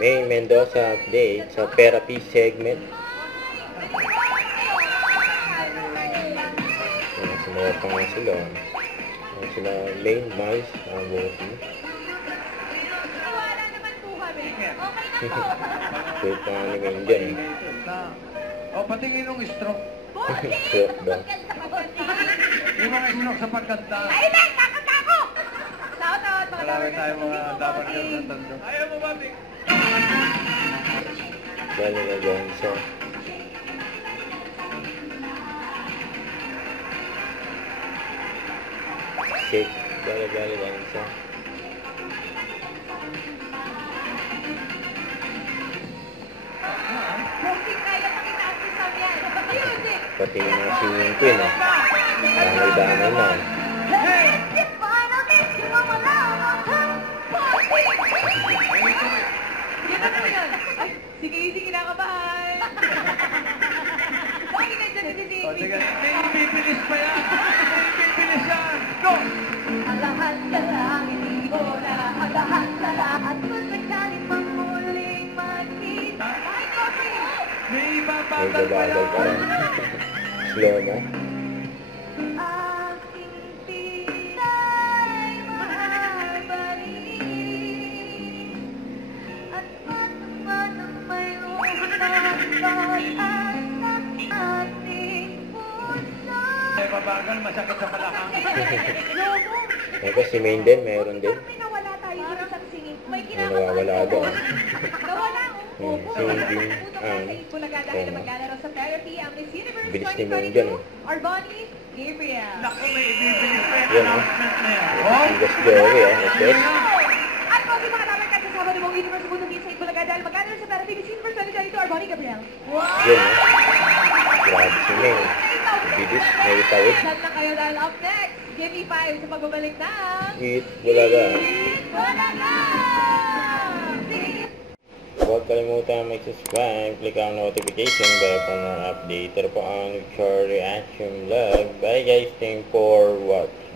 May Mendoza update sa therapy segment. Sumaya pa nga sila. Sila Lane, Miles, Woki. Sweet na ni Wayne dyan eh. O, patingin yung stroke. Sweet daw. Yung mga stroke sa pagkanta. Ay, hindi! Kakanta ako! Taot! Marami tayo mga dapat ng tando. Ayaw mo ba, Vic? Dali na dyan sa... Shake. Dali lang sa... Booking kaya pakitaas ni Sam yan. Music! Pati na si Wing Queen eh. Damay-damay na. It's finally mawala ang party! Yan na yun. Ay, sige, kinakabahan. Bakit nandiyan na si O, sige. May ibibilis pa yan. May ibibilis yan. Go! Ang lahat na lang hindi ko na ang lahat na lahat kung sakaling mamuling makita. Ay, coffee! May May ibabagal pa babagal pa yan. rin. Slow mo. Aking pinay mahal pa rin. At man ang mayroon pag-asa sa ating puso. May babagal, masakit sa balakang. Lobo! Ito si Maine din, meron din. Pag nawala tayo sa isang singing, may May nawawala doon. Nawala, Singing, Bulaga dahil na maglalaro sa therapy ang Miss Universe Bilis ni Maine dyan, 2022, Arboni Gabriel. Naku, may ibibilis pa yung Yan, announcement na yan. Tigas Joey ah. Okay. At kung di mga dapat kasi sa Sabado mong Universe Bundong Gisa Bulaga dahil maglalaro sa therapy Miss Universe 2022, Arboni Gabriel. Wow! Yan ah. Grabe si Maine. Bilis, may tawid. Saan na kayo dahil up next? Give me 5 sa pagbabalik ng... Eat, Bulaga. Bulaga! Huwag kalimutan mag-subscribe, click ang notification bell para update po ang Victoria Reaction Vlog. Bye guys, thank you for watching.